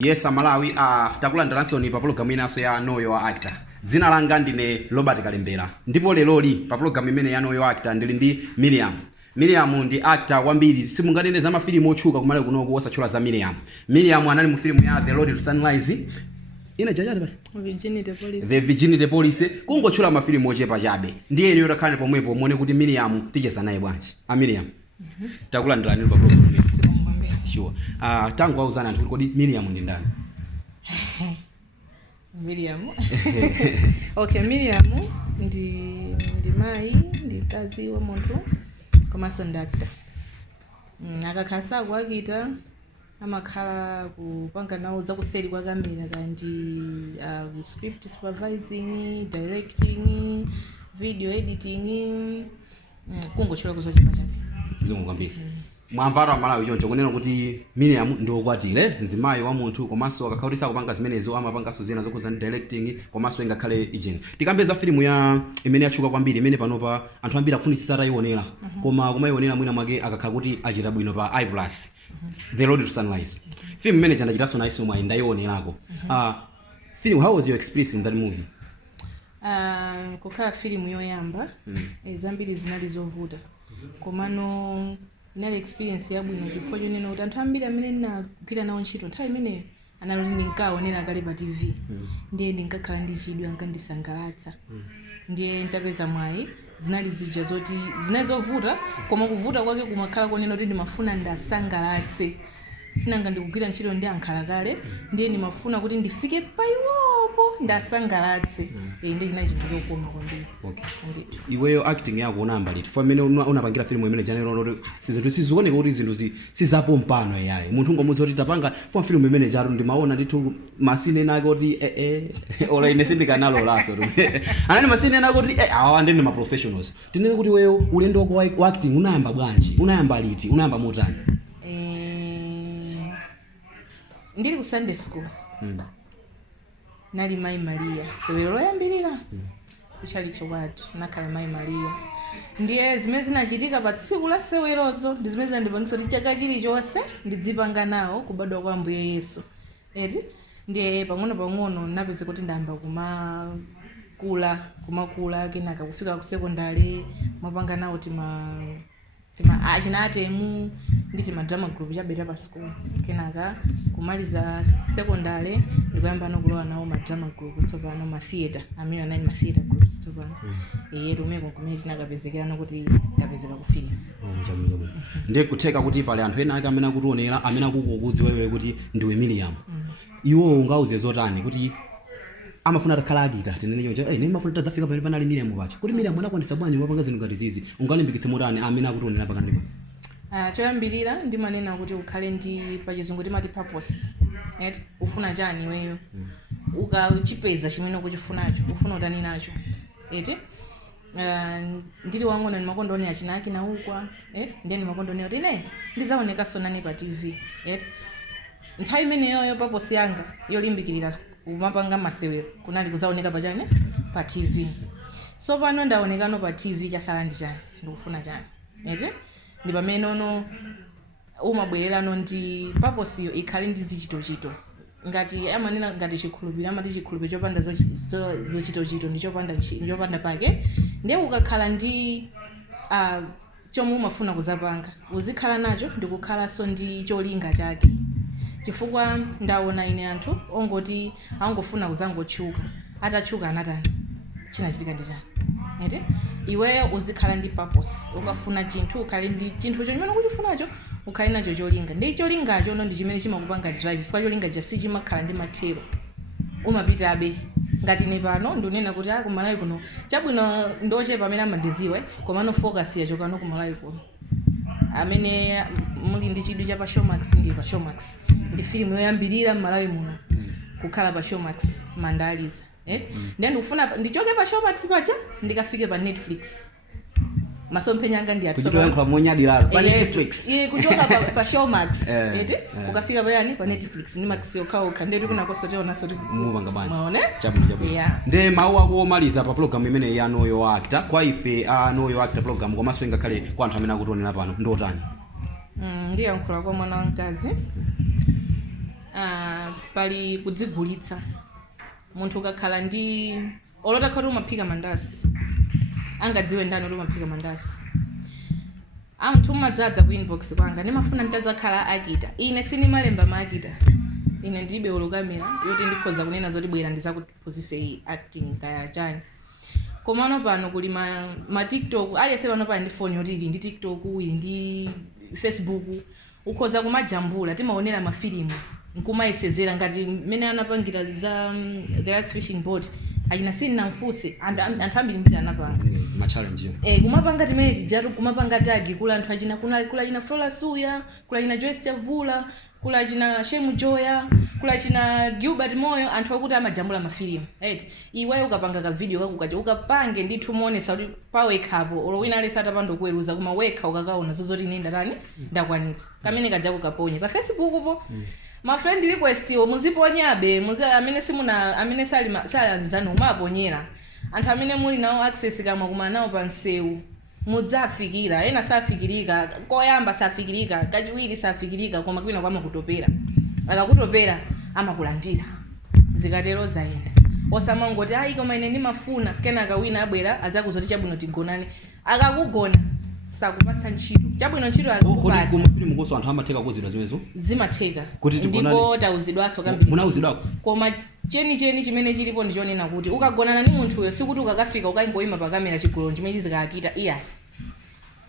Yes, Malawi, takulandirani pa program inaso ya Know Your Actor. Dzina langa ndine Robert Kalembera. Ndipo leloli pa program imene ya Know Your Actor ndili ndi Miriam. Miriam ndi actor wambiri, simunganene za mafilimu otchuka kumale kuno osatchula za Miriam. Miriam anali mu film ya The Road to Sunrise. Ina jajali basi. The Virginity Police. Kungotchula mafilimu ochepa chabe. Ndiye ine yotakhale pomwepo muone kuti Miriam ticheza naye bwanji. Miriam. Takulandirani pa program imene. Sure. Tangu wauzana anthu kodi Miriam ndi ndani? Miriam. Okay, Miriam ndi mai, ndi kazi wa munthu komanso ndi actor. Akakhala kuakita amakhala kupanga nawo zakuseri kwa kamera kandi script supervising, directing, video editing, kungochula kuzochepa chabe. Zimukwambiri. Mwamvara Malawi choncho kunena kuti Miriam ndokwatire nzimayi wa munthu komanso akakhautisa kupanga zimenezo amapangaso zina zokuza directing komanso ingakhale agent. Tikambeza filimu ya imene yatchuka kwambiri imene panopa anthu ambiri akufunisisa atayionera koma kumayionera mwina mwake akakhala kuti achita bwino pa I+. The Road to Sunrise. Film imene chandachitanso nayiso mwayi ndayionerako. Film, how was your experience in that movie? Kukhala filimu yoyamba zambiri zinali zovuta komano inali experience yabwino chifukwa chonena kuti anthu ambiri amene ndinagwira nawo ntchito nthawi imeneyo analoti ndinkaonera kale pa TV ndiye ndinkakhala ndi chidwi ankandisangalatsa ndiye ntapeza mwayi zinali zija zoti zinali zovuta koma kuvuta kwake kumakhala konena kuti ndimafuna ndasangalatse sinanga ndikugwira ntchito ndi ankhala kale ndiye ndimafuna kuti ndifike paiwopo ndasangalatse ndiye chinali chinthu chokoma kwambiri. Okay. Iweyo acting yako unamba liti for mene unapangira film imene janero sizinthu sizioneka kuti zinthu sizapo mpano yayi munthu ngomuzi kuti tapanga for film imene jaro ndimaona ndithu masine nako kuti ola ine sindikanalo laso anani masine nako kuti awa ndi ma professionals tinene kuti weyo ulendo wa acting unayamba bwanji unayamba liti unayamba motani? Ndili ku Sunday school nali Mai Maria sewero loyambirira kuchali chikwati nakhala Mai Maria ndiye zimene zinachitika pa tsiku la sewerozo ndi zimene zinandipangitsa kuti chaka chilichonse ndidzipanga nawo kubadwa kwa Ambuye Yesu ndiye pang'ono napeza kuti ndayamba kumakula kenaka kufika ku secondary mapanga nawo achinatemu nditi drama group chabeta pa school kenaka kumaliza secondary ndikuyamba nokulowa nawo drama group tsopano ma theater amene anali ma theater groups tsopano rumeko kumene tinakapezekana kuti ndapezeka kufika ndiye kutheka kuti pale anthu ena ake amene akutionera amene akukukuzi wewe kuti ndiwe Miriam iwo ungauze zotani kuti amafuna atakhala akita tinene choncho ndimafuna tadzafika pamene panali Miriam pacha kuti Miriam anakwanisa bwanji wapanga zinthu ngati zizi ungalimbikitse motani amene akutionera pakandi pa choyambirira ndimanena kuti ukhale ndi pachizungu timati purpose ufuna chani iweyo ukachipeza chimene ukuchifunacho ufuna utani nacho ndili wang'ono ndimakondonera chinaki naukwa ndiye ndimakondonera kuti ine ndidzaonekaso nane pa TV nthawi imeneyoyo purpose yanga yolimbikirira kumapanga masewero kunali kuzaoneka pachani pa TV so pano ndaonekano pa TV chasala ndi chani ndikufuna chani ndi pamene ono umabwererano ndi purpose iyo ikhale ndi zichitochito ngati amanena ngati chikhulupiriro amati chikhulupiriro chopanda zochitochito ndi chopanda pake ndiye ukakhala ndi chomwe umafuna kuzapanga uzikhala nacho ndikukhalanso ndi cholinga chake chifukwa ndaona ine anthu ongoti angofuna kuzangotchuka atatchuka anatani chinachitika ndi chani iweyo uzikhala ndi purpose ukafuna chinthu ukhale ndi chinthu chimene ukuchifunacho ukhale nacho cholinga ndi cholingacho ndi chimene chimakupanga drive chifukwa cholinga chasi chimakhala ndi mathero umapitabe ngati ine pano ndinena kuti kumalawi kuno chabwino ndochepa amene amandiziwa komano focus yacho kano kumalawi kuno amene muli ndi chidwi cha pa Showmax ndi pa Showmax ndi filimu yoyambirira m'Malawi muno kukhala pa Showmax Mandaliza ndiye ndikufuna ndichoke pa Showmax pacha ndikafike pa Netflix masomphenya anga ndi atisoba kuchitoka monyadilalo pa Netflix kuchoka pa Showmax ukafika payani pa Netflix ni Max yokauka ndiye tikunakoso teona soti mupanga banje maone chabwino ndiye mawu ako omaliza pa program imene ya Know Your Actor kwa ife Know Your Actor program komanso ngakhale kwa anthu amene akutionera pano ndotani ndiye yankhula kwa mwana wamkazi pali kudzigulitsa. Munthu ukakhala ndi olota khati umaphika mandasi angadziwe ndani kuti umaphika mandasi. Anthu umadzadza ku inbox kwanga ndimafuna nditazakhala akita. Ine sinimalemba maakita. Ine ndibe olokamera yoti ndikhoza kunena zoti bwera ndizakuphunzitse iyi acting kaya chani. Komano pano kuli ma TikTok aliyese pano pa ndi phone yoti ili ndi TikTok ili ndi Facebook ukhoza kumajambula timaonera mafilimu nkumayesezera ngati mmene anapangira za The Last Fishing Boat achina sini namfuse anthu ambiri mbiri anapanga ma challenge kumapanga timene tijatu kumapanga tagi kula anthu achina kula ina Flora Suya kula ina Joyce Chavula kula china Shemu Joya kula china Gilbert Moyo anthu akuti amajambula mafilimu iweyo ukapanga ka video kakukacha ukapange ndithu muonesa kuti pawekhapo olo wina ali satapanda kuweruza kuma wekha ukakaona zozoti ine ndani ndakwanitsa kamene kajako kaponye pa Facebook po ma friend request yo muziponyabe amene simuna amene sali anzizana umaponyera anthu amene muli nawo access kama kuma nawo pansewu mudzafikira ena safikirika koyamba safikirika kachiwiri safikirika koma kwina kwama kutopera akakutopera amakulandira zikatero zaenda osamangoti ayi koma ine ndimafuna kena akawina abwera adzakuzoti chabwino tigonane akakugona sakupatsa ntchito chabwino ntchito akupatsa koma film koso anthu amatheka kuzidwa zimenezo zimatheka ndipo tauzidwaso kambiri munauzidwako koma cheni chimene chilipo ndichonena kuti ukagonana ni munthuyo sikuti ukakafika ukaingoyima pa kamera chigolo chimene chizikaakita iyayi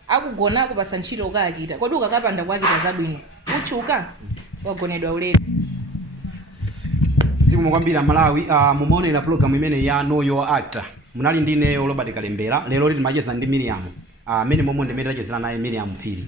akugona akupatsa ntchito ukaakita kodi ukakapanda kuakita zabwino uchuka wagonedwa ulere. Zikomo kwambiri Malawi mumaonera program imene ya Know Your Actor munali ndine Robert Kalembera lero timacheza ndi Miriam amene momwe ndimene tachezera naye Miriam Phiri.